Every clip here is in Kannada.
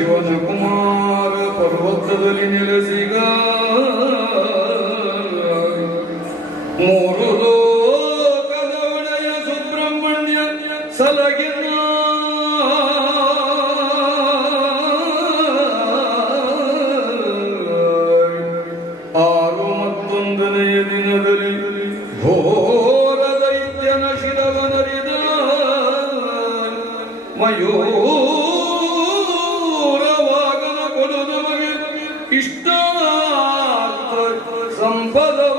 ಶಿವನ ಕುಮಾರ ಪರ್ವತದಲ್ಲಿ ನೆಲೆಸಿಗ ಮೂರು ಲೋಕದ ಒಡೆಯ ಸುಬ್ರಹ್ಮಣ್ಯ ಸಲಗಿನ ಆರು ಮತ್ತೊಂದನೆಯ ದಿನದಲ್ಲಿ ಘೋರ ದೈತ್ಯನ ಶಿರವನರಿದ ಮಯೂರವಾಗನ ಕೊಡು ನಮಗೆ ಇಷ್ಟಾರ್ಥ ಸಂಪದವ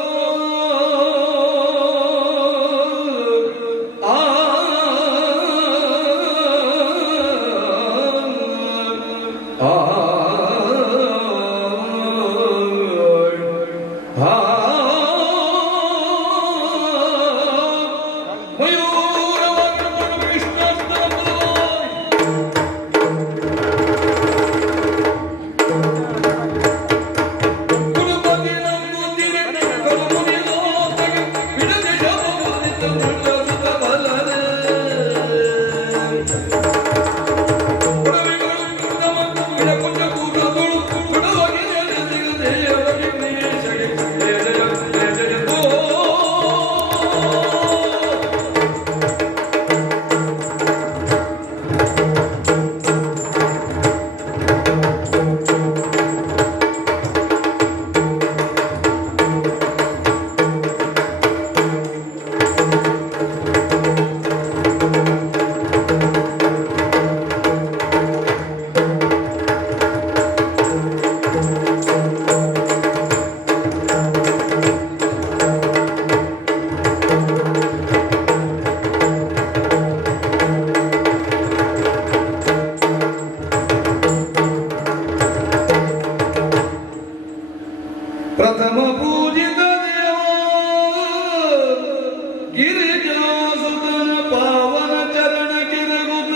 ಪ್ರಥಮ ಪೂಜಿತ ದೇವ ಗಿರಿಜಾಸುತನ ಪಾವನ ಚರಣ ಕಿರಗುತ್ತ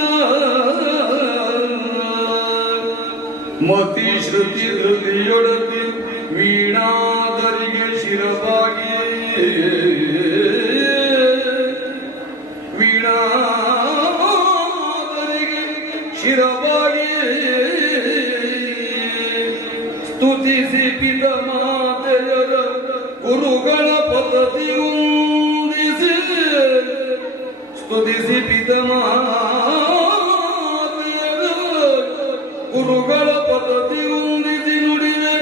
ಮತಿ ಶ್ರುತಿ ಧೃತಿಯೊಡತಿ ವೀಣಾದರಿಗೆ ಶಿರವಾಗಿ ವೀಣಾದರಿಗೆ ಶಿರವಾಗಿ ಸ್ತುತಿಸಿ ಪಿತ ಮಾತೆಯರ ಗುರುಗಳ ಪದ್ಧತಿ ಉಂದಿಸಿ ಸ್ತುತಿಸಿ ಪಿತ ಮಾತೆಯರ ಗುರುಗಳ ಪದ್ಧತಿ ಉಂದಿಸಿ ನುಡಿವೆ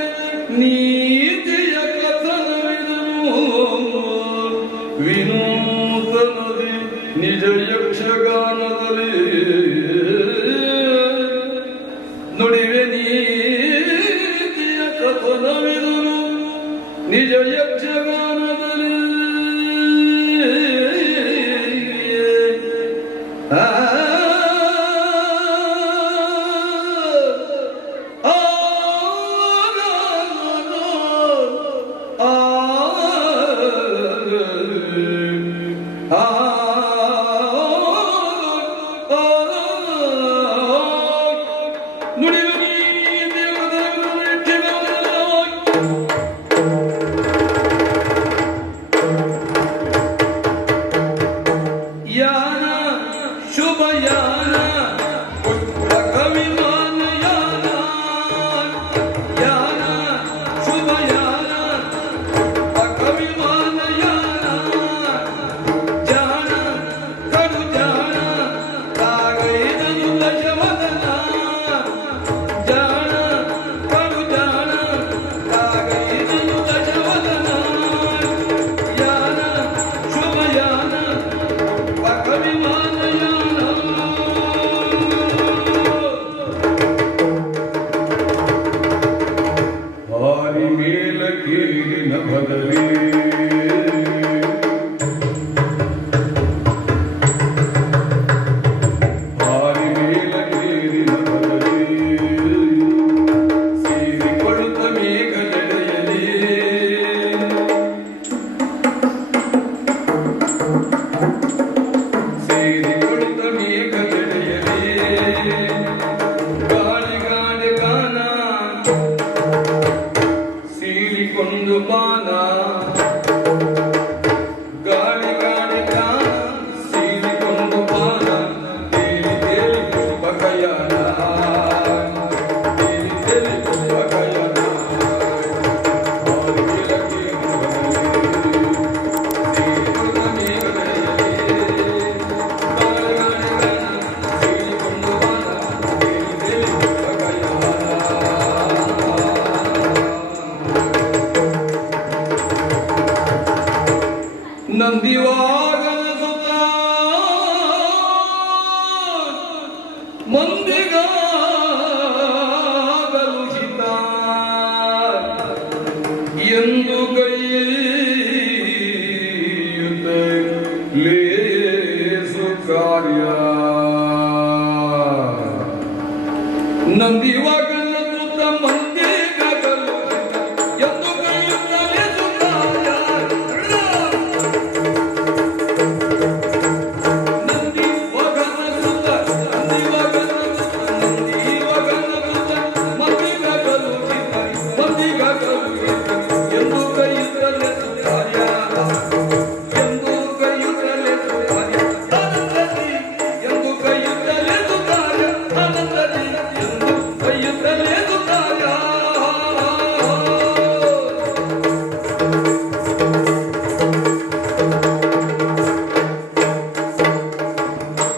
ನೀತಿಯ ಕಥನವಿದನು ವಿನೂತನದಿ ನಿಜ ಯಕ್ಷಗಾನದಲ್ಲಿ ನುಡಿವೆ ನೀತಿಯ ಕಥನವಿದನು ನಿಜ ಯಕ್ಷಗಾನದಲ್ಲಿ ಮಂದಿಗಾಗಲು ಹಿತ ಎಂದು ಕೈಯುತ್ತೆ ಲೇಸು ಕಾರ್ಯ ನಂದಿವಾಗಲು ಮಂದಿಗಾಗಲು ಎಂದು ಕೈಯುತ್ತ ಲೇಸು ಕಾರ್ಯ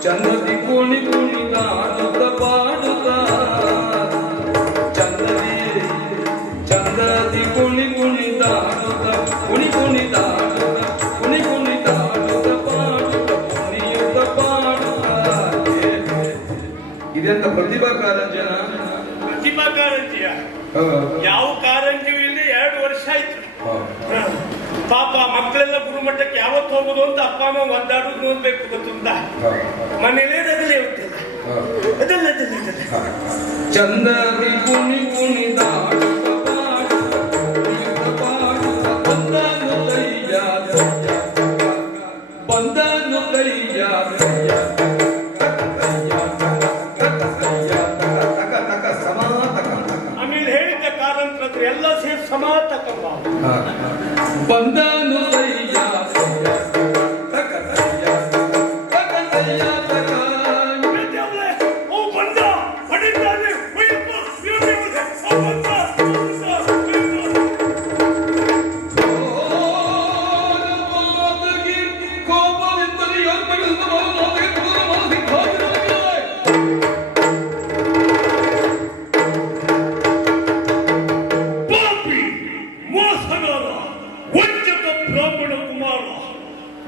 ಚಂದದಿ ಕುಣಿ ಕುಣಿದಾಡುತ್ತ ಪಾಡುತ್ತ ಚಂದದಿ ಕುಣಿ ಕುಣಿದಾಡುತ್ತ ಕುಣಿ ಕುಣಿದಾಡುತ್ತ ಕುಣಿ ಕುಣಿದಾಡುತ್ತ ಪಾಡುತ್ತ ಕುಣಿಯುತ್ತ ಪಾಡುತ್ತ. ಇದೆಂತ ಪ್ರತಿಭಾ ಕಾರಂಜಿನ? ಪ್ರತಿಭಾ ಕಾರಂಜಿಯ ಯಾವ ಕಾರಂಜಿಯೂ ಇಲ್ಲದೆ 2 ವರ್ಷ ಆಯ್ತು. ಪಾಪ ಮಕ್ಕಳೆಲ್ಲ ಗುರುಮಟ್ಟಕ್ಕೆ ಯಾವತ್ತು ಹೋಗುದು ಅಂತ ಅಪ್ಪ ಅಮ್ಮ ಒಂದಾಡುದು ನೋಡ್ಬೇಕು ಗೊತ್ತುಂಟ. ಮನೇಲೇ ರಗಲೇ ಹೋಗ್ತದೆ ಅದಲ್ಲ. ಚಂದದಿ ಕುಣಿ ಕುಣಿದಾಡುತ್ತ ಪಾಡುತ್ತ ಕುಣಿಯುತ್ತ ಪಾಡುತ್ತ ಬಂದನು ದಯ್ಯ ಬಂದನು ದಯ್ಯ ಆಮೇಲೆ ಹೇಳಿದ್ದ ಕಾರಂತ್ರ ಎಲ್ಲ ಸೇರಿ ಸಮಾತಕಮ್ಮ ಬಂದನು ದಯ್ಯ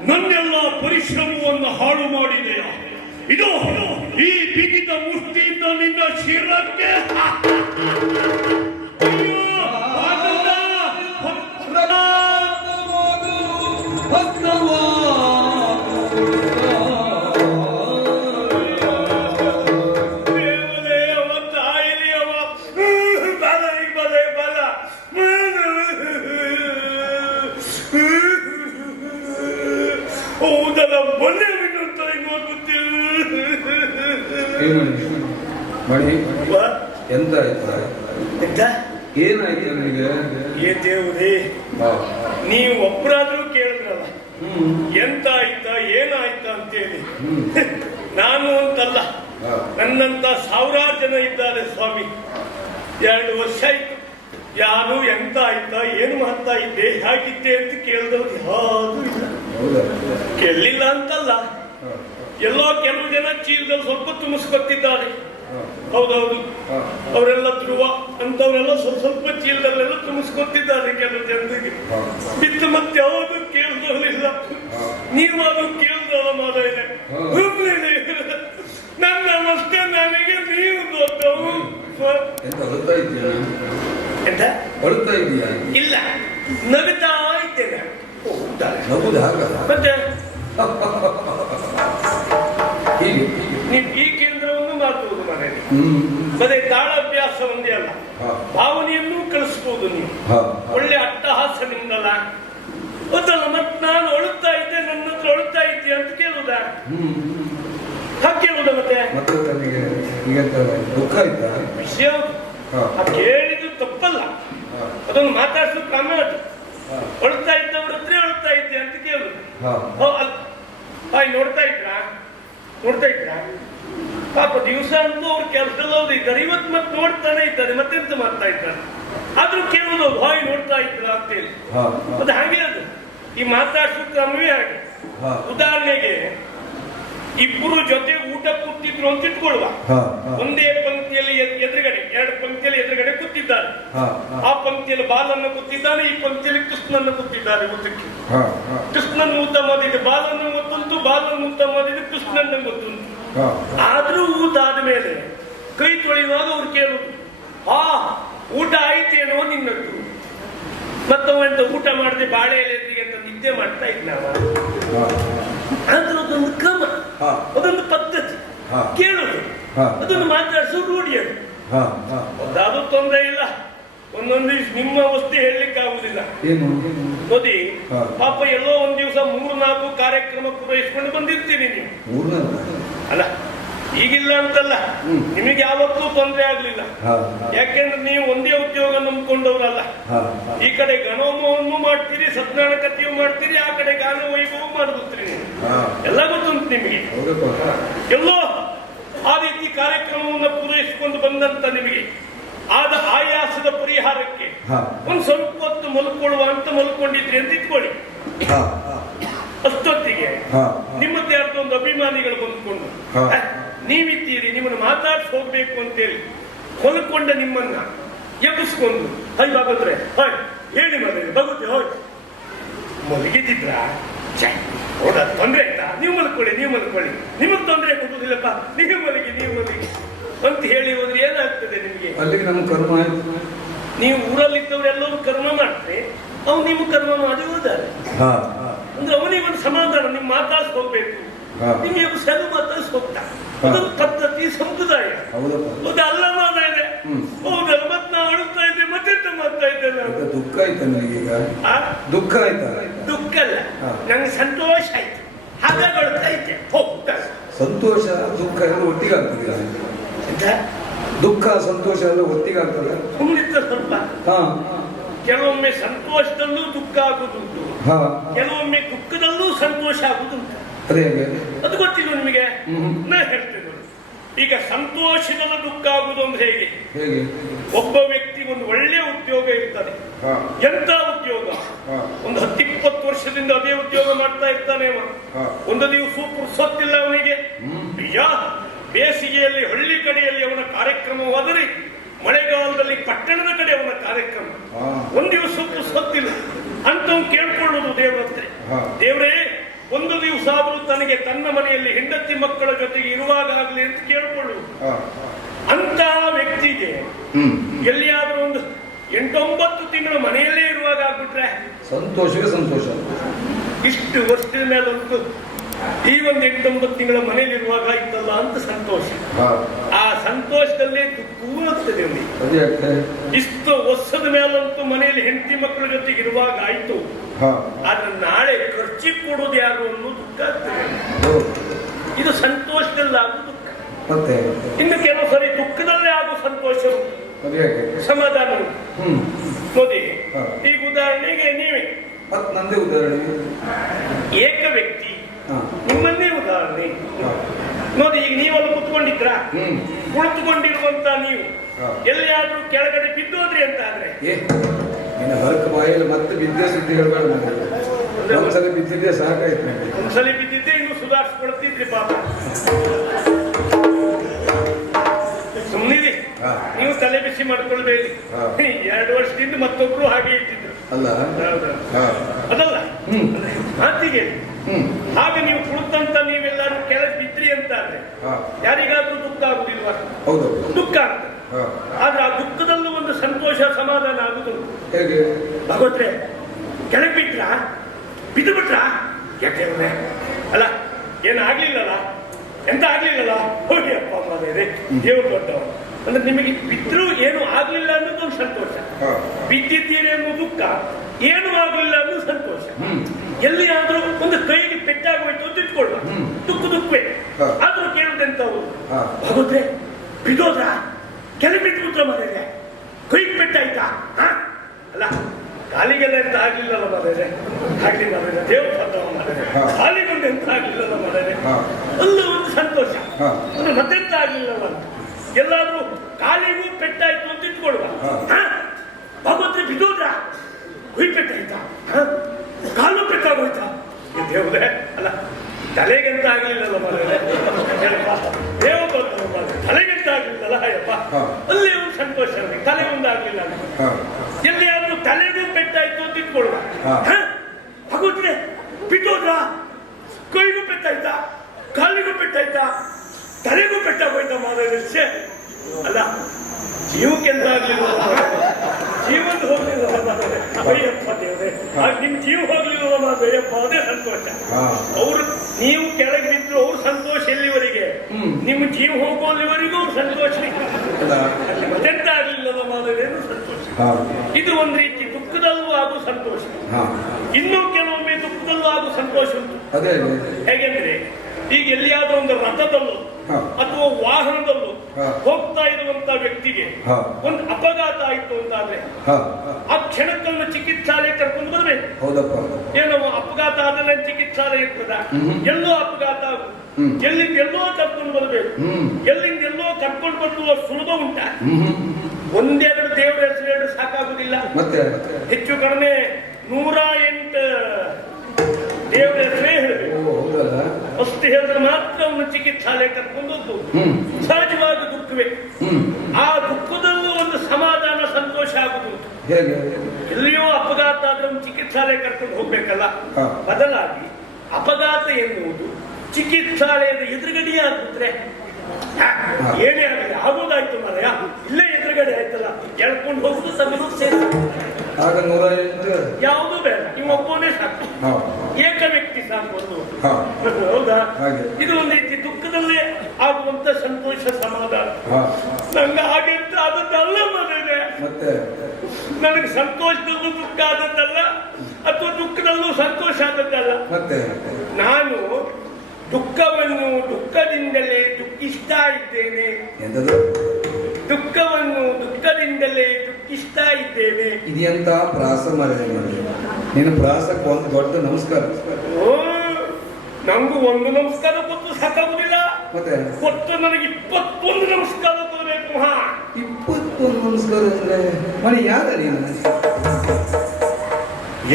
ನನ್ನೆಲ್ಲ ಪರಿಶ್ರಮವನ್ನು ಹಾಳು ಮಾಡಿದೆಯ. ಇದು ಈ ಬಿಗಿದ ಮುಷ್ಟಿಯಿಂದ ನಿನ್ನ ಶಿರಕ್ಕೆ ಮಣಿ ಎಂತ ಆಯ್ತಾ? ಏನಾಯ್ತು ನನಗೆ? ಏನ್ ದೇವ್ರಿ, ನೀವು ಒಬ್ಬರಾದ್ರೂ ಕೇಳಿದ್ರಲ್ಲ ಎಂತ ಆಯ್ತಾ ಏನಾಯ್ತಾ ಅಂತೇಳಿ. ನಾನು ಅಂತಲ್ಲ, ನನ್ನಂತ ಸಾವಿರಾರು ಜನ ಇದ್ದಾರೆ ಸ್ವಾಮಿ. 2 ವರ್ಷ ಆಯ್ತು, ಯಾರು ಎಂತ ಆಯ್ತಾ ಏನು ಮಾಡ್ತಾ ಇದ್ದೆ ಹೇಗಿದ್ದೆ ಅಂತ ಕೇಳಿದವ್ರು ಯಾವುದು ಇಲ್ಲ. ಕೇಳಲಿಲ್ಲ ಅಂತಲ್ಲ, ಎಲ್ಲೋ ಕೆಲವು ಜನ ಚೀಲದಲ್ಲಿ ಸ್ವಲ್ಪ ತುಂಬಿಸ್ಕೊತಿದ್ದಾರೆ. ಹೌದೌದು, ಅವರೆಲ್ಲ ಧ್ರುವ ಅಂತವರೆಲ್ಲ ಸ್ವಲ್ಪ ಚೀಲದಲ್ಲೆಲ್ಲ ತುಂಬಿಸ್ಕೊತಿದ್ದಾರೆ ಕೆಲವು ಜನರಿಗೆ. ಬಿದ್ದು ಮತ್ತೆ ಯಾವುದು ಕೇಳಿದವರಿಲ್ಲ. ನೀವು ಅದು ಕೇಳಿದವ ಮಾದ ಇದೆ. ನನ್ನಷ್ಟೇ ನನಗೆ ನೀವು ದೊಡ್ಡವು. ಎಂತ ಅಳುತ್ತಾ ಇದೆಯಾ? ಇಲ್ಲ, ನಗುತ್ತಾ ಇದ್ದೇನೆ. ಮತ್ತೆ ನೀವು ಈ ಕೇಂದ್ರವನ್ನು ಮಾಡ್ಬೋದು ಮನೆಯಲ್ಲಿ. ಮತ್ತೆ ತಾಳಾಭ್ಯಾಸ ಒಂದೇ ಅಲ್ಲ, ಭಾವನೆಯನ್ನು ಕಳಿಸ್ಬೋದು ನೀವು. ಒಳ್ಳೆ ಅಟ್ಟಹಾಸದಿಂದಲ್ಲ ಗೊತ್ತಲ್ಲ. ಮತ್ ನಾನು ಅಳುತ್ತಾ ಇದ್ದೆ, ನನ್ನ ಹತ್ರ ಅಳುತ್ತಾ ಇದ್ದೆ ಅಂತ ಕೇಳುದ? ಹಾಗೆ ಕೇಳುದ? ಮತ್ತೆ ದುಃಖ ಆಯ್ತಾ? ವಿಷಯ ಕೇಳಿದ್ದು ತಪ್ಪಲ್ಲ, ಅದೊಂದು ಮಾತಾಡ್ಸೋ ಕ್ರಮ ಅದು. ಅಳುತ್ತಾ ಇದ್ದವ್ರ ಹತ್ರ ಅಳುತ್ತಾ ಇದ್ದೆ ಅಂತ ಕೇಳುದು. ನೋಡ್ತಾ ಇದ್ರ ಪಾಪ ದಿವಸ ಅಂತೂ ಅವ್ರು ಕೆಲಸದಲ್ಲೂ ಇದ್ದಾರೆ, ಇವತ್ತು ಮತ್ತೆ ನೋಡ್ತಾನೆ ಇದ್ದಾರೆ, ಮತ್ತೆಂತ ಮಾಡ್ತಾ ಇದ್ದಾರೆ. ಆದ್ರೂ ಕೇಳುವುದು ಬಾಯಿ ನೋಡ್ತಾ ಇದ್ರ ಅಂತೇಳಿ. ಅದು ಹಾಗೆ, ಅದು ಈ ಮಾತಾಡ್ಸೋ ಕ್ರಮವೇ ಹಾಗೆ. ಉದಾಹರಣೆಗೆ ಇಬ್ಬರು ಜೊತೆ ಊಟ ಕೂತಿದ್ರು ಅಂತ ಇಟ್ಕೊಳ್ಳುವ. ಒಂದೇ ಪಂಕ್ತಿಯಲ್ಲಿ ಎದುರುಗಡೆ 2 ಪಂಕ್ತಿಯಲ್ಲಿ ಎದುರುಗಡೆ ಕೂತಿದ್ದಾರೆ. ಆ ಪಂಕ್ತಿಯಲ್ಲಿ ಬಾಲನ್ನು ಕೂತಿದ್ದಾನೆ, ಈ ಪಂಕ್ತಿಯಲ್ಲಿ ಕೃಷ್ಣನ್ನು ಕೂತಿದ್ದಾರೆ ಊಟಕ್ಕೆ. ಕೃಷ್ಣನ್ ಊಟ ಮಾಡಿದ್ರೆ ಬಾಲನ್ನು ಗೊತ್ತುಂಟು, ಬಾಲನ್ನು ಊಟ ಮಾಡಿದ್ರೆ ಕೃಷ್ಣನ್ನ ಗೊತ್ತುಂಟು. ಆದ್ರೂ ಊಟ ಆದ್ಮೇಲೆ ಮಲಗಿರುವಾಗ ಅವ್ರು ಕೇಳುದು, ಹಾ ಊಟ ಆಯ್ತೇನೋ ನಿನ್ನದ್ದು. ಮತ್ತವಂತ ಊಟ ಮಾಡದೆ ಬಾಳೆ ಎಲೆಗೆ ಅಂತ ನಿದ್ದೆ ಮಾಡ್ತಾ ಇದ್ನವ. ಆದ್ರೆ ಅದೊಂದು ಕ್ರಮ, ಅದೊಂದು ಪದ್ಧತಿ, ಕೇಳುದು, ಅದನ್ನು ಮಾತಾಡಿಸೋ ರೂಢಿ ಅದು. ಅದಾದ್ರೂ ತೊಂದರೆ ಇಲ್ಲ. ಒಂದೊಂದು ನಿಮ್ಮ ಅವಸ್ಥೆ ಹೇಳಲಿಕ್ಕೆ ಆಗುದಿಲ್ಲ. ನೋಡಿ ಪಾಪ ಎಲ್ಲೋ ಒಂದ್ ದಿವಸ 3-4 ಕಾರ್ಯಕ್ರಮ ಪೂರೈಸಿಕೊಂಡು ಬಂದಿರ್ತೀನಿ ನೀವು. ಅಲ್ಲ ಈಗಿಲ್ಲ ಅಂತಲ್ಲ, ನಿಮಗೆ ಯಾವತ್ತೂ ತೊಂದರೆ ಆಗ್ಲಿಲ್ಲ. ಯಾಕೆಂದ್ರೆ ನೀವು ಒಂದೇ ಉದ್ಯೋಗ ನಂಬ್ಕೊಂಡವ್ರಲ್ಲ. ಈ ಕಡೆ ಗಣೋಮವನ್ನು ಮಾಡ್ತೀರಿ, ಸತ್ಯನಾರಾಯಣ ಕಥೆಯು ಮಾಡ್ತೀರಿ, ಆ ಕಡೆ ಗಾನ ವೈಭವ ಮಾಡುತ್ತೀರಿ. ಎಲ್ಲ ಗೊತ್ತುಂಟು ನಿಮಗೆ. ಎಲ್ಲೋ ಆ ರೀತಿ ಕಾರ್ಯಕ್ರಮವನ್ನು ಪೂರೈಸಿಕೊಂಡು ಬಂದಂತ ನಿಮಗೆ ಆದ ಆಯಾಸದ ಪರಿಹಾರಕ್ಕೆ ಒಂದ್ ಸ್ವಲ್ಪ ಹೊತ್ತು ಮಲ್ಕೊಳ್ಳುವ ಅಂತ ಮಲ್ಕೊಂಡಿದ್ರಿ ಅಂತ ಇಟ್ಕೊಳ್ಳಿ. ಅಷ್ಟೊತ್ತಿಗೆ ನಿಮ್ಮದೇ ಆದ ಒಂದು ಅಭಿಮಾನಿಗಳು ಬಂದ್ಕೊಂಡು ನೀವಿದ್ದೀರಿ, ನಿಮ್ಮನ್ನು ಮಾತಾಡ್ಸಿ ಹೋಗ್ಬೇಕು ಅಂತೇಳಿ ಹೊಲ್ಕೊಂಡ ನಿಮ್ಮನ್ನ ಎಬ್ಬಿಸ್ಕೊಂಡು, ಹೈ ಬಾಗುತ್ರೆ ಹೊಯ್ ಹೇಳಿ ಮದುವೆ ಬಗುತ್ತೆ ಹೋಯ್ ಮಲಗಿದ್ರ ಹೌದಾ ತೊಂದ್ರೆ ಆಯ್ತಾ, ನೀವು ಮಲ್ಕೊಳ್ಳಿ ನಿಮಗ್ ತೊಂದರೆ ಕೊಡುದಿಲ್ಲಪ್ಪ, ನೀವು ಮಲಗಿ ಅಂತ ಹೇಳಿ ಹೋದ್ರೆ ಏನಾಗ್ತದೆ ನಿಮ್ಗೆ? ಅಲ್ಲಿಗೆ ನಮ್ಮ ಕರ್ಮ ಆಯ್ತು. ನೀವು ಊರಲ್ಲಿದ್ದವರೆಲ್ಲರೂ ಕರ್ಮ ಮಾಡ್ತಾರೆ, ಅವ್ನು ನೀವು ಕರ್ಮ ಮಾಡಿ ಹೋದಾರೆ ಅಂದ್ರೆ ಅವನಿಗೊಂದು ಸಮಾಧಾನ. ನಿಮ್ ಮಾತಾಡ್ಸಿ ಹೋಗ್ಬೇಕು, ನಿಮ್ಗೆ ಸರಿ ಮಾತಾಡ್ಸಿ ಹೋಗ್ತಾ. ಅದೊಂದು ಪದ್ಧತಿ, ಸಂಪ್ರದಾಯ. ಹೌದಾ ಅಲ್ಲ ಮಾತಾ ಇದೆ. ಹೌದಲ್ಲ, ಮತ್ತೆ ನಾ ಅಳುತ್ತಾ ಇದ್ದೆ, ಮತ್ತೆಂತ ಮಾಡ್ತಾ ಇದ್ದೆ ನಾನು. ದುಃಖ ಆಯ್ತಾ ನನಗೀಗ? ದುಃಖ ಆಯ್ತಾ? ದುಃಖ ಅಲ್ಲ, ನಂಗೆ ಸಂತೋಷ ಆಯ್ತು, ಹಾಗಾಗಿ ಅಳುತ್ತಾ ಇದ್ದೆ. ಸಂತೋಷ ದುಃಖ ಎಲ್ಲ ಒಟ್ಟಿಗೆ ಆಗ್ತದೆ. ದುಃಖ ಸಂತೋಷ ಎಲ್ಲ ಒಟ್ಟಿಗೆ ಆಗ್ತದೆ. ಸ್ವಲ್ಪ ಕೆಲವೊಮ್ಮೆ ಸಂತೋಷದಲ್ಲೂ ದುಃಖ ಆಗುದುಂಟು, ಕೆಲವೊಮ್ಮೆ ದುಃಖದಲ್ಲೂ ಸಂತೋಷ ಆಗುದುಂಟು. ಅದು ಗೊತ್ತಿಲ್ಲ ನಿಮಗೆ? ನಾ ಹೇಳ್ತೇನೆ. ಈಗ ಸಂತೋಷದಲ್ಲೂ ದುಃಖ ಆಗುದು ಅಂದ್ರೆ ಹೇಗೆ? ಒಬ್ಬ ವ್ಯಕ್ತಿ ಒಂದು ಒಳ್ಳೆಯ ಉದ್ಯೋಗ ಇರ್ತದೆ. ಎಂತ ಉದ್ಯೋಗ? ಒಂದು 10-20 ವರ್ಷದಿಂದ ಅದೇ ಉದ್ಯೋಗ ಮಾಡ್ತಾ ಇರ್ತಾನೆ. ಒಂದು ದಿವಸ ಪುರ್ಸೊತ್ತಿಲ್ಲ ಅವನಿಗೆ. ಬೇಸಿಗೆಯಲ್ಲಿ ಹಳ್ಳಿ ಕಡೆಯಲ್ಲಿ ಅವನ ಕಾರ್ಯಕ್ರಮ ಹೋದರೆ, ಮಳೆಗಾಲದಲ್ಲಿ ಪಟ್ಟಣದ ಕಡೆ ಅವನ ಕಾರ್ಯಕ್ರಮ. ಒಂದು ದಿವಸ ಪುರ್ಸೊತ್ತಿಲ್ಲ ಅಂತ ಕೇಳ್ಕೊಳ್ಳುವುದು ದೇವರ ಹತ್ರ. ದೇವರೇ, ಒಂದು ದಿವಸ ಆದರೂ ತನಗೆ ತನ್ನ ಮನೆಯಲ್ಲಿ ಹೆಂಡತಿ ಮಕ್ಕಳ ಜೊತೆಗೆ ಇರುವಾಗ ಆಗಲಿ ಅಂತ ಕೇಳ್ಕೊಳ್ಳುವುದು. ಅಂತ ವ್ಯಕ್ತಿಗೆ ಎಲ್ಲಿಯಾದ್ರೂ ಒಂದು 8-9 ತಿಂಗಳು ಮನೆಯಲ್ಲೇ ಇರುವಾಗ ಆಗ್ಬಿಟ್ರೆ ಸಂತೋಷವೇ ಸಂತೋಷ. ಇಷ್ಟು ವರ್ಷದ ಮೇಲಂತೂ ಈ ಒಂದು 8-9 ತಿಂಗಳ ಮನೆಯಲ್ಲಿರುವಾಗ ಇತ್ತಲ್ಲ ಅಂತ ಸಂತೋಷ. ಆ ಸಂತೋಷದಲ್ಲೇ ದುಃಖವೂ ಆಗ್ತದೆ ಅವನಿಗೆ. ಇಷ್ಟು ವರ್ಷದ ಮೇಲಂತೂ ಮನೆಯಲ್ಲಿ ಹೆಂಡತಿ ಮಕ್ಕಳ ಜೊತೆಗೆ ಇರುವಾಗ ಆಯ್ತು, ಆದ್ರೆ ನಾಳೆ ಖರ್ಚಿ ಕೊಡೋದು ಯಾರು ಅನ್ನೋ ದುಃಖ ಆಗ್ತದೆ. ಇದು ಸಂತೋಷದಲ್ಲಾಗುವ ದುಃಖ. ಇನ್ನು ಕೆಲವು ಸರಿ ದುಃಖದಲ್ಲೇ ಆಗೋ ಸಂತೋಷ, ಸಮಾಧಾನ. ನೋಡಿ ಈಗ ಉದಾಹರಣೆಗೆ ನೀವೇ ನಂದೇ ಉದಾಹರಣೆ, ಏಕ ವ್ಯಕ್ತಿ ನಿಮ್ಮನ್ನೇ ಉದಾಹರಣೆ ನೋಡಿ. ಈಗ ನೀವಲ್ಲಿ ಕುತ್ಕೊಂಡಿದ್ರ, ಕುಳಿತುಕೊಂಡಿರುವಂತ ನೀವು ಎಲ್ಲಿಯಾದ್ರೂ ಕೆಳಗಡೆ ಬಿದ್ದೋದ್ರಿ ಅಂತ ಆದ್ರೆ ಹರಕ ಬಾಯಲ್ಲಿ ಮತ್ತೆ ಬಿದ್ದೆ ಸುದ್ದಿ ಹೇಳ್ಬೇಡ. ಒಂದ್ಸಲ ಬಿದ್ದಿದ್ದೆ ಸಾಕಾಯ್ತು. ಒಂದ್ಸಲ ಬಿದ್ದಿದ್ದೆ, ಇನ್ನು ಸುಧಾರಿಸ್ಕೊಳ್ತಿದ್ರಿ ಪಾಪ. ಸುಮ್ಮನಿರಿ, ನೀವು ತಲೆ ಬಿಸಿ ಮಾಡ್ಕೊಳ್ಬೇಡಿ. 2 ವರ್ಷದಿಂದ ಮತ್ತೊಬ್ರು ಹಾಗೆ ಇಟ್ಟಿದ್ರು ಅಲ್ಲ? ಅದಲ್ಲ ಮಾತಿಗೆ. ಹಾಗೆ ನೀವು ಕುಳಿತಂತ ನೀವೆಲ್ಲಾರು ಕೆಳಗೆ ಬಿದ್ರಿ ಅಂತ ಆದ್ರೆ ಯಾರಿಗಾದ್ರೂ ದುಃಖ ಆಗುದಿಲ್ವಾ? ದುಃಖ ಆಗ್ತದೆ. ಆದ್ರೆ ಆ ದುಃಖದಲ್ಲೂ ಒಂದು ಸಂತೋಷ, ಸಮಾಧಾನ ಆಗುದು. ಭಗವತ್ರೆ, ಕೆಳಗೆ ಬಿದ್ರ, ಬಿದ್ದು ಬಿಟ್ರ, ಯಾಕೆ ಅಲ್ಲ ಏನಾಗ್ಲಿಲ್ಲಲ್ಲ, ಎಂತ ಆಗ್ಲಿಲ್ಲಲ್ಲ, ಹೋಗಿ ಅಪ್ಪ ಮಾದೇವ್ರೆ, ದೇವ್ರು ದೊಡ್ಡವ ಅಂದ್ರೆ ನಿಮಗೆ ಬಿದ್ರು ಏನು ಆಗ್ಲಿಲ್ಲ ಅನ್ನೋದು ಒಂದು ಸಂತೋಷ. ಬಿದ್ದಿದ್ದೀರಿ ಅನ್ನೋ ದುಃಖ, ಏನು ಆಗ್ಲಿಲ್ಲ ಅನ್ನೋ ಸಂತೋಷ. ಎಲ್ಲಿಯಾದ್ರೂ ಒಂದು ಕೈಗೆ ಪೆಟ್ಟಾಗೋಯ್ತು ಅಂತ ಇಟ್ಕೊಳ್ಳ, ದುಃಖವೇ. ಆದ್ರೂ ಕೇಳುದಂತವ್ರು, ಭಗವತ್ರೆ ಬಿದ್ದೋದ್ರ, ಕೆಲ ಬಿಟ್ಬಿಟ್ರ ಮಾದೇವ್ರೆ, ಕೈಗೆ ಪೆಟ್ಟಾಯ್ತಾ? ಅಲ್ಲ ಕಾಲಿಗೆಲ್ಲ ಎಂತ ಆಗ್ಲಿಲ್ಲಲ್ಲ ಮಾದೇವ್ರೆ, ಆಗ್ಲಿ ಮಾದೇವ್ರೆ, ದೇವ್ರ ಬದ್ದವ ಮಾದೇವ್ರೆ, ಕಾಲಿಗೊಂದು ಎಂತ ಆಗ್ಲಿಲ್ಲಲ್ಲ ಮಾದೇವ್ರೆ, ಒಂದು ಸಂತೋಷ. ಅಂದ್ರೆ ಮತ್ತೆಂತ ಆಗ್ಲಿಲ್ಲಲ್ಲ ಅಂತ. ಎಲ್ಲಾದ್ರೂ ಕಾಲಿಗೂ ಪೆಟ್ಟಾಯ್ತು ಅಂತ ಇಟ್ಕೊಳ್ವ, ಭಗವತ್ರೆ ಬಿದ್ದೋದ್ರ, ಕೈ ಪೆಟ್ಟಾಯ್ತಾ, ಕಾಲು ಪೆಟ್ಟಾಗೋಯ್ತಾ, ದೇವ್ರೆ ಅಲ್ಲ ತಲೆಗೆಂತ ಆಗ್ಲಿಲ್ಲಲ್ಲ ಮಾದೇವ್ರೆ, ದೇವ ತಲೆಗೆಂತ ಆಗ್ಲಿಲ್ಲಲ್ಲ ಅಯ್ಯಪ್ಪ, ಅಲ್ಲಿ ಒಂದು ಸಂತೋಷ. ತಲೆಗೊಂದು ಆಗ್ಲಿಲ್ಲ, ಎಲ್ಲಿಯಾದ್ರೂ ತಲೆಗೂ ಪೆಟ್ಟಾಯ್ತು ಅಂತ ಇಟ್ಕೊಳ್ವ, ಭಗವತ್ರೆ ಬಿದ್ದೋದ್ರ, ಕೈಗೂ ಪೆಟ್ಟಾಯ್ತಾ, ಕಾಲಿಗೂ ಪೆಟ್ಟಾಯ್ತಾ, ತಲೆಗೂ ಪೆಟ್ಟಾಗೋಯ್ತಾ ಮಾದೇವ್ರೆ, ಅಲ್ಲ ಜೀವಕ್ಕೆಂತ ಆಗ್ಲಿಲ್ಲ, ಜೀವದ ಹೋಗ್ಲಿಲ್ಲ ಅಯ್ಯಪ್ಪ ದೇವ್ರೆ, ನಿಮ್ ಜೀವ ಹೋಗ್ಲಿಲ್ಲ ಅಯ್ಯಪ್ಪ, ಅದೇ ಸಂತೋಷ. ಅವ್ರು ನೀವು ಕೆಳಗೆ ಬಿದ್ರು ಅವ್ರ ಸಂತೋಷ ಎಲ್ಲಿವರೆಗೆ, ನಿಮ್ಮ ಜೀವ ಹೋಗೋಲ್ಲಿವರೆಗೂ ಅವ್ರ ಸಂತೋಷ, ಮತ್ತೆಂತ ಆಗ್ಲಿಲ್ಲದ ಮಾದರೇನು ಸಂತೋಷ. ಇದು ಒಂದ್ ರೀತಿ ದುಃಖದಲ್ಲೂ ಆಗೋ ಸಂತೋಷ. ಇನ್ನೂ ಕೆಲವೊಮ್ಮೆ ದುಃಖದಲ್ಲೂ ಆಗೋ ಸಂತೋಷ ಉಂಟು. ಹೇಗೆಂದ್ರೆ ಈಗ ಎಲ್ಲಿಯಾದ್ರೂ ಒಂದು ರಥದಲ್ಲೂ ಅಥವಾ ವಾಹನದಲ್ಲೂ ಹೋಗ್ತಾ ಇರುವಂತ ವ್ಯಕ್ತಿಗೆ ಒಂದು ಅಪಘಾತ ಆಯ್ತು ಅಂತಾದ್ರೆ ಆ ಕ್ಷಣಕ್ಕನ್ನು ಚಿಕಿತ್ಸಾಲಯ ಕರ್ಕೊಂಡು ಬರ್ಬೇಕು. ಏನೋ ಅಪಘಾತ ಆದ್ರೆ ಚಿಕಿತ್ಸಾಲಯ ಇರ್ತದ, ಎಲ್ಲೋ ಅಪಘಾತ ಎಲ್ಲಿಂದೆಲ್ಲೋ ಕರ್ಕೊಂಡು ಬರ್ಬೇಕು. ಎಲ್ಲಿಂದೆಲ್ಲೋ ಕರ್ಕೊಂಡು ಬರುವ ಸುಲಭ ಉಂಟ? ಒಂದೆರಡು ದೇವರ ಹೆಸರು ಹೇಳಿ ಸಾಕಾಗುದಿಲ್ಲ. ಹೆಚ್ಚು ಕಡಿಮೆ 108 ದೇವರ ಹೆಸರೇ ಹೇಳಬೇಕು. ಅಷ್ಟು ಹೇಳಿದ್ರೆ ಮಾತ್ರ ಅವನು ಚಿಕಿತ್ಸಾಲಯ ಕರ್ಕೊಂಡು ಹೋಗ್ತು. ಸಹಜವಾಗಿ ದುಃಖವೇ. ಆ ದುಃಖದಲ್ಲೂ ಒಂದು ಸಮಾಧಾನ ಸಂತೋಷ ಆಗುದು. ಎಲ್ಲಿಯೋ ಅಪಘಾತ ಆದ್ರೆ ಒಂದು ಚಿಕಿತ್ಸಾಲಯ ಕರ್ಕೊಂಡು ಹೋಗ್ಬೇಕಲ್ಲ. ಬದಲಾಗಿ ಅಪಘಾತ ಎನ್ನುವುದು ಚಿಕಿತ್ಸಾಲಯದ ಎದುರುಗಡೆಯೇ ಆಗ್ಬಿಟ್ರೆ ಏನೇ ಆಗಲಿ ಆಗೋದಾಯ್ತು ಮಾರಯ, ಇಲ್ಲೇ ಎದುರುಗಡೆ ಆಯ್ತಲ್ಲ, ಎಳ್ಕೊಂಡು ಹೋಗುದು ತಮಿಳು ಸೇರಿ ಯಾವುದೂ ಬೇಡ, ನೀವು ಒಬ್ಬನೇ ಸಾಕು, ಏಕ ವ್ಯಕ್ತಿ ಸಾಕು. ಹೌದಾ? ಇದು ಒಂದು ರೀತಿ ದುಃಖದಲ್ಲೇ ಆಗುವಂತ ಸಂತೋಷ ಸಮಾಧಾನ. ನಂಗೆ ಹಾಗೆ ಆದದ್ದಲ್ಲ ಮನೇನೆ, ನನಗೆ ಸಂತೋಷದಲ್ಲೂ ದುಃಖ ಆದದ್ದಲ್ಲ, ಅಥವಾ ದುಃಖದಲ್ಲೂ ಸಂತೋಷ ಆದದ್ದಲ್ಲ. ನಾನು ದುಃಖವನ್ನು ದುಃಖದಿಂದಲೇ ದುಃಖಿಸ್ತಾ ಇದ್ದೇನೆ. ದುಃಖವನ್ನು ದುಃಖದಿಂದಲೇ ದುಃಖಿಸ್ತಾ ಇದ್ದೇನೆ. ಇದೆಂತ ಪ್ರಾಸ ಮರದೆ ನೀನು ಪ್ರಾಸಕ್ಕೆ ಒಂದು ದೊಡ್ಡ ನಮಸ್ಕಾರ. ನಂಗೂ ಒಂದು ನಮಸ್ಕಾರ ಕೊಟ್ಟು ಸಾಕಾಗುದಿಲ್ಲ, ಕೊಟ್ಟು ನನಗೆ 21 ನಮಸ್ಕಾರ ಕೊಡಬೇಕು. 21 ನಮಸ್ಕಾರ ಅಂದ್ರೆ ಮನೆ ಯಾರ ನೀನು?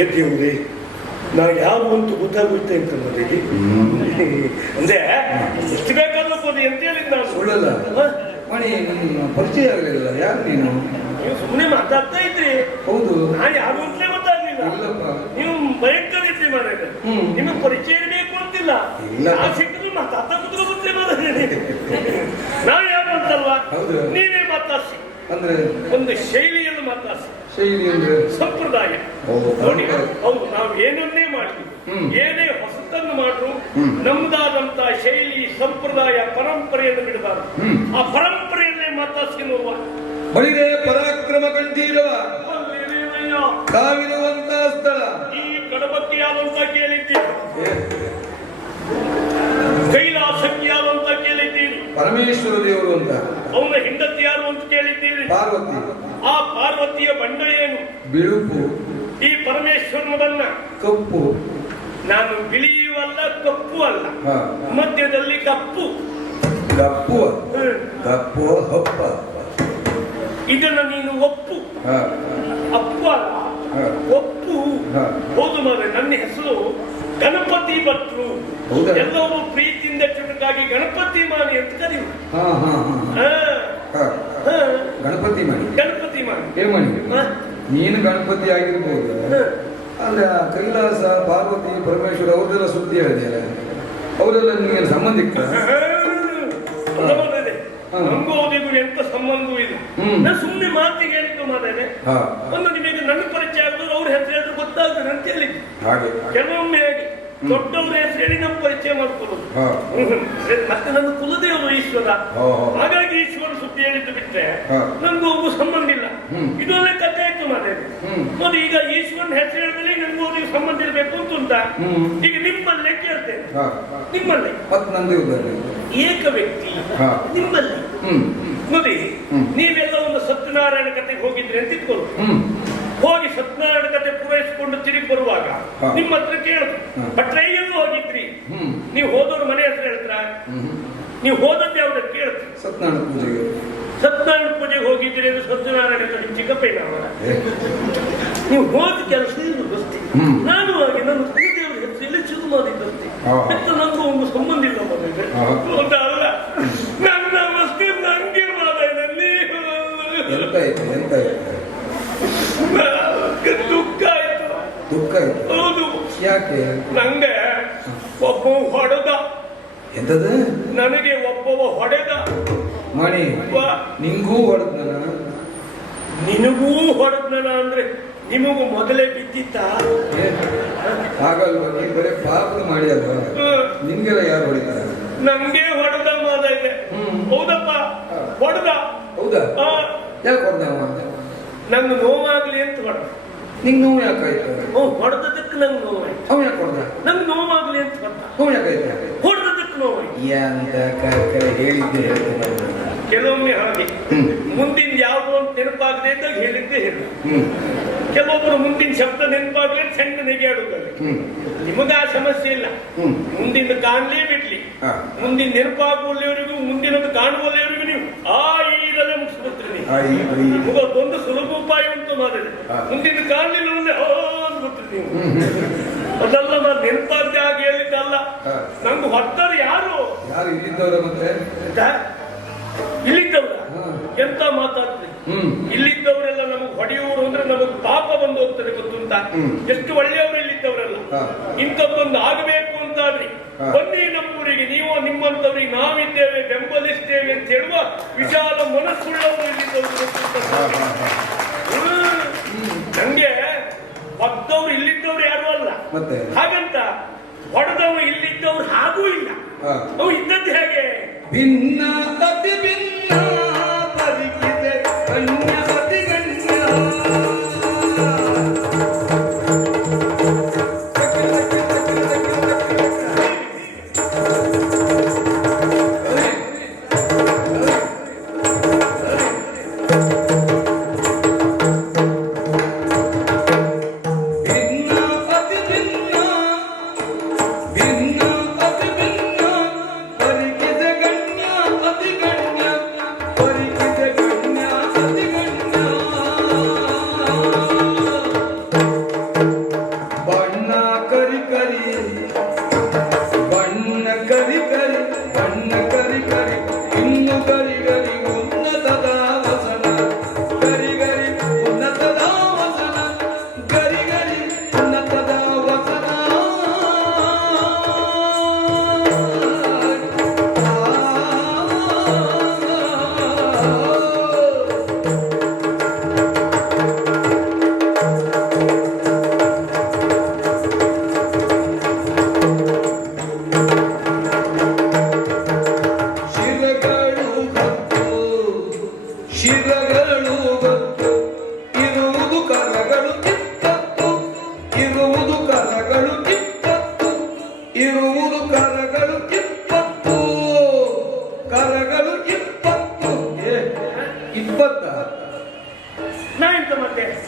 ಏವ್ರಿ ನಾ ಯಾವ ಒಂದು ಗೊತ್ತಾಗುತ್ತೆ ಅಂತ ನನಗೆ ಅಂದ್ರೆ ಎಷ್ಟು ಬೇಕಾದ್ರೂ ಕೊಡಿ ಅಂತ ಹೇಳಿದ್ ನಾನು. ಸುಳ್ಳಲ್ಲ ಮಣಿ, ಪರಿಚಯ ಆಗಲಿಲ್ಲ. ಯಾರು ನೀನು? ನೀವು ಸುಮ್ಮನೆ ಮಾತಾಡ್ತಾ ಇದ್ರಿ. ಹೌದು, ನಾನು ಯಾರು ಅಂತಲೇ ಗೊತ್ತಾಗ್ಲಿಲ್ಲ. ನೀವು ಭಯಂಕರ ಇದ್ರಿ ಮಾರಾಯ, ನಿಮಗೆ ಪರಿಚಯ ಬೇಕು ಅಂತಿಲ್ಲ. ಆ ಸಿಕ್ಕರು ಮಾತಾಡ್ತಾ ಕೂತ್ರು ಗೊತ್ತೇ ಮಾತಾಡಿ. ನಾವು ಯಾರು ಅಂತಲ್ವಾ, ನೀವೇ ಮಾತಾಡ್ಸಿ. ಅಂದ್ರೆ ಒಂದು ಶೈಲಿಯನ್ನು ಮಾತಾಡ್ಸಿ. ಶೈಲಿ ಅಂದ್ರೆ ಸಂಪ್ರದಾಯ ನೋಡಿ. ಹೌದು, ನಾವು ಏನನ್ನೇ ಮಾಡ್ತೀವಿ, ಏನೇ ಹೊಸತನ್ನು ಮಾಡ್ರು ನಮ್ದಾದಂತ ಶೈಲಿ ಸಂಪ್ರದಾಯ ಪರಂಪರೆಯನ್ನು ಬಿಡಬಾರದು. ಆ ಪರಂಪರೆಯನ್ನೇ ಮಾತಾಡ್ಸ್ಕೊಳ್ಳುವ. ಬಳಿಗೆ ಪರಾಕ್ರಮ ಕಂಠೀರವ ತಾವಿರುವಂತ ಸ್ಥಳ ಈ ಕಡಬಕ್ಕೆ ಯಾರು ಅಂತ ಕೇಳಿದ್ದೀರಿ, ಕೈಲಾಸಕ್ಕೆ ಯಾರು ಅಂತ ಕೇಳಿದ್ದೀರಿ, ಪರಮೇಶ್ವರ ದೇವರು ಅಂತ. ಅವನ ಹೆಂಡತಿ ಯಾರು ಅಂತ ಕೇಳಿದ್ದೀರಿ, ಪಾರ್ವತಿ. ಆ ಪಾರ್ವತಿಯ ಬಣ್ಣ ಏನು? ಬಿಳುಪು. ಈ ಪರಮೇಶ್ವರನ ಬಣ್ಣ ಕಪ್ಪು. ನಾನು ಬಿಳಿಯೂ ಅಲ್ಲ ಕಪ್ಪು ಅಲ್ಲ, ಮಧ್ಯದಲ್ಲಿ ಕಪ್ಪು. ಕಪ್ಪು ಕಪ್ಪು ಹಪ್ಪ. ಇದನ್ನು ನೀನು ಒಪ್ಪು. ಅಪ್ಪು ಅಲ್ಲ, ಒಪ್ಪು. ಹೌದು ಮಾರೆ, ನನ್ನ ಹೆಸರು ಗಣಪತಿ ಭಟ್ರು. ಎಲ್ಲರೂ ಪ್ರೀತಿಯಿಂದ ಚುರುಕಾಗಿ ಗಣಪತಿ ಮಾನಿ ಅಂತ ಕರೀತಾರೆ. ಗಣಪತಿ ಮಾನಿ, ಗಣಪತಿ ಮಾನಿ. ನೀನು ಗಣಪತಿ ಆಗಿರ್ಬೋದು, ಅಂದ್ರೆ ಕೈಲಾಸ ಪಾರ್ವತಿ ಪರಮೇಶ್ವರ ಅವ್ರದೆಲ್ಲ ಸುದ್ದಿ ಹೇಳಿದೆಯಲ್ಲ, ಅವರೆಲ್ಲ ನಿಮಗೆ ಸಂಬಂಧಿಕ? ನಮಗೂ ಅವರಿಗೂ ಎಂತ ಸಂಬಂಧವೂ ಇಲ್ಲ. ನಾನು ಸುಮ್ಮನೆ ಮಾತಿಗೆ ಹೇಳಿದ್ದು ಮಾತಾನೆ. ಒಂದು ನಿಮಗೆ ನನ್ನ ಪರಿಚಯ ಆಗೋದು ಅವ್ರ ಹೆಸರು ಹೇಳಿದ್ರೆ ಗೊತ್ತಾಗ್ತದೆ ಅಂತ ಹೇಳಿದ್ದು. ಕೆಲವೊಮ್ಮೆ ಹೇಗೆ ದೊಡ್ಡವ್ರ ಹೆಸರು ಹೇಳಿ ನಮ್ಮ ಪರಿಚಯ ಮಾಡ್ಕೊಳ್ಳೋದು. ಮತ್ತೆ ನನ್ನ ಕುಲದೇವರು ಈಶ್ವರ, ಹಾಗಾಗಿ ಈಶ್ವರ ಸುದ್ದಿ ಹೇಳಿದ್ದು ಬಿಟ್ಟರೆ ನನ್ಗೂ ಒಬ್ಬ ಸಂಬಂಧ ಇಲ್ಲ. ಇದೊಳ್ಳೆ ಕಥೆ ಆಯ್ತು ಮಾತಾನೆ. ನೋಡಿ, ಈಗ ಈಶ್ವರನ ಹೆಸರು ಹೇಳಿದ್ರೆ ನನ್ಗೂ ಅವ್ರಿಗೆ ಸಂಬಂಧ ಇರಬೇಕು ಅಂತ ಈಗ ನಿಮ್ಮಲ್ಲೇ ಕೇಳ್ತೇನೆ. ನಿಮ್ಮಲ್ಲಿ ಏಕ ವ್ಯಕ್ತಿ ನಿಮ್ಮಲ್ಲಿ ನೋಡಿ, ನೀವೆಲ್ಲ ಒಂದು ಸತ್ಯನಾರಾಯಣ ಕಥೆಗೆ ಹೋಗಿದ್ರಿ ಅಂತ ಇಟ್ಕೊಳ್ಳು. ಹೋಗಿ ಸತ್ಯನಾರಾಯಣ ಕಥೆ ಪೂರೈಸಿಕೊಂಡು ತಿರುಗಿ ಬರುವಾಗ ನಿಮ್ಮ ಹತ್ರ ಕೇಳಿದ್ರು, ಭಟ್ರೆ ಎಲ್ಲೂ ಹೋಗಿದ್ರಿ? ನೀವು ಹೋದವ್ರ ಮನೆ ಹೆಸರು ಹೇಳ್ತಾರ? ನೀವು ಹೋದದ್ದು ಯಾವ್ದು ಕೇಳ್ತೀರಿ? ಸತ್ಯನಾರಾಯಣ ಪೂಜೆಗೆ. ಸತ್ಯನಾರಾಯಣ ಪೂಜೆಗೆ ಹೋಗಿದ್ದೀರಿ ಅಂದ್ರೆ ಸತ್ಯನಾರಾಯಣ ಚಿಕ್ಕಪ್ಪಯ್ಯನವರ ನೀವು ಹೋದ ಕೆಲಸ ಇದು ಗೊತ್ತಿ. ನಾನು ಹಾಗೆ ನನ್ನ ಕುಲದೇವರ ಹೆಸರು ಇಲ್ಲಿ ಶುರು ಮಾಡಿದ್ದಷ್ಟೇ. ಮತ್ತು ನನಗೂ ಒಂದು ಸಂಬಂಧ ಇಲ್ಲ ಮದುವೆ ಅಂತ ಅಲ್ಲ. ನನ್ನ ಮಸ್ತಿ ನಂಗೆ ಮಾತಾಡಿದಲ್ಲಿ ದುಃಖ ಆಯ್ತು. ದುಃಖ ಆಯ್ತು? ಹೌದು. ಯಾಕೆ? ನಂಗೆ ಒಬ್ಬ ಹೊಡೆದ. ಎಂತದ? ನನಗೆ ಒಬ್ಬವ ಹೊಡೆದ. ಮಣಿ ವಾ. ನಿಂಗೂ ಹೊಡೆದ್ನ ನಿನಗೂ ಹೊಡೆದ್ನಲ್ಲ ಅಂದ್ರೆ ನಿಮಗೂ ಮೊದಲೇ ಬಿದ್ದಿತ್ತ? ಹಾಗಲ್ವ, ನೀನ್ ಬರೀ ಪಾಪದ ಮಾಡಿ ಅಲ್ವಾ, ನಿನ್ಗೆಲ್ಲ ಯಾರು ಹೊಡಿತಾರೆ? ನಮ್ಗೆ ಹೊಡೆದ ಮಾದ ಇದೆ. ಹೌದಪ್ಪ, ಹೊಡೆದ. ಹೌದಾ? ಆ, ಯಾಕೆ ಹೊಡೆದ? ನಂಗೆ ನೋವಾಗ್ಲಿ ಅಂತ ಹೊಡೆದ. ನಿಂಗೆ ನೋವು ಯಾಕಾಯ್ತು? ಹೊಡೆದದಕ್ಕೆ ನಂಗೆ ನೋವಾಯ್ತು. ಅವ ಯಾಕೆ ಹೊಡೆದ? ನಂಗೆ ನೋವಾಗ್ಲಿ ಅಂತ ಹೊಡೆದ. ನೋವು ಯಾಕಾಯ್ತು? ಹೊಡೆದದಕ್ಕೆ ನೋವಾಯ್ತು. ಅಂತ ಹೇಳಿದ್ದೆ ಹೇಳ್ತೇನೆ. ಕೆಲವೊಮ್ಮೆ ಹಾಗೆ ಮುಂದಿನ ಯಾವುದು ಅಂತ ನೆನಪಾಗದೆ ಇದ್ದಾಗ ಹೇಳಿದ್ದೆ ಹೇಳಿ. ಕೆಲವೊಬ್ಬರು ಮುಂದಿನ ಶಬ್ದ ನೆನಪಾಗಲಿ ಸಣ್ಣ ನೆಗೆಯಾಡುತ್ತಾರೆ. ನಿಮಗ ಆ ಸಮಸ್ಯೆ ಇಲ್ಲ. ಮುಂದಿನ ಕಾಣ್ಲೇ ಬಿಡ್ಲಿ, ಮುಂದಿನ ನೆನಪಾಗುವಲ್ಲಿವರೆಗೂ ಮುಂದಿನದು ಕಾಣುವಲ್ಲಿವರೆಗೂ ನೀವು ಈಗಲೇ ಮುಗಿಸ್ಬಿಡ್ತೀರಿ. ನಿಮಗೊಂದು ಸುಲಭ ಉಪಾಯ ಉಂಟು ಮಾಡಿದ್ರೆ ಮುಂದಿನ ಕಾಣಲಿಲ್ಲ ಮುಂದೆ ಅಂದ್ಬಿಡ್ತೀರಿ ನೀವು. ಅದಲ್ಲ, ನಾನು ನೆನಪಾಗದೆ ಆಗಿ ಹೇಳಿದ್ದಲ್ಲ. ನಂಗೆ ಹೊತ್ತರು ಯಾರು ಯಾರು ಇಲ್ಲಿದ್ದವ್ರ? ಮತ್ತೆ ಇಲ್ಲಿದ್ದವ್ರ ಎಂತ ಮಾತಾಡ್ತೀವಿ. ಇಲ್ಲಿದ್ದವರೆಲ್ಲ ನಮಗ್ ಹೊಡೆಯುವರು ಅಂದ್ರೆ ನಮಗ್ ಪಾಪ ಬಂದು ಹೋಗ್ತದೆ, ಗೊತ್ತುಂಟ? ಎಷ್ಟು ಒಳ್ಳೆಯವರು ಇಲ್ಲಿದ್ದವರೆಲ್ಲ. ಇಂಥದ್ದೊಂದು ಆಗಬೇಕು ಅಂತಾದ್ರಿ ಬನ್ನಿ ನಮ್ಮೂರಿಗೆ, ನೀವು ನಿಮ್ಮಂತವ್ರಿಗೆ ನಾವಿದ್ದೇವೆ, ಬೆಂಬಲಿಸ್ತೇವೆ ಅಂತ ಹೇಳುವ ವಿಶಾಲ ಮನಸ್ಸುಳ್ಳವರು ಇಲ್ಲಿದ್ದವರು. ನಂಗೆ ಹೊತ್ತವ್ರು ಇಲ್ಲಿದ್ದವ್ರು ಯಾರು ಅಲ್ಲ. ಹಾಗಂತ ಹೊಡೆದವ ಇಲ್ಲಿದ್ದವ್ರು ಹಾಗೂ ಇಲ್ಲ. ಅವು ಇದ್ದದ್ದು ಹೇಗೆ? ಭಿನ್ನ ಅತಿ ಭಿನ್ನ ಬದುಕಿದೆ ಗಣ್ಯ ಅತಿ ಗಣ್ಯ.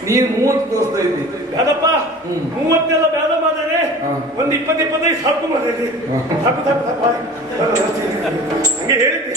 ನೀನ್ 30 ತೋರಿಸ್ತಾ ಇದ್ದಿ. ಬೇಡಪ್ಪ, 30 ಬೇಡ ಮಾಡಿದ್ರೆ ಒಂದು 20-25 ಸಾಕು ಮಾಡಿದ್ರಿ. ಹಂಗೆ ಹೇಳಿದ್ದೆ.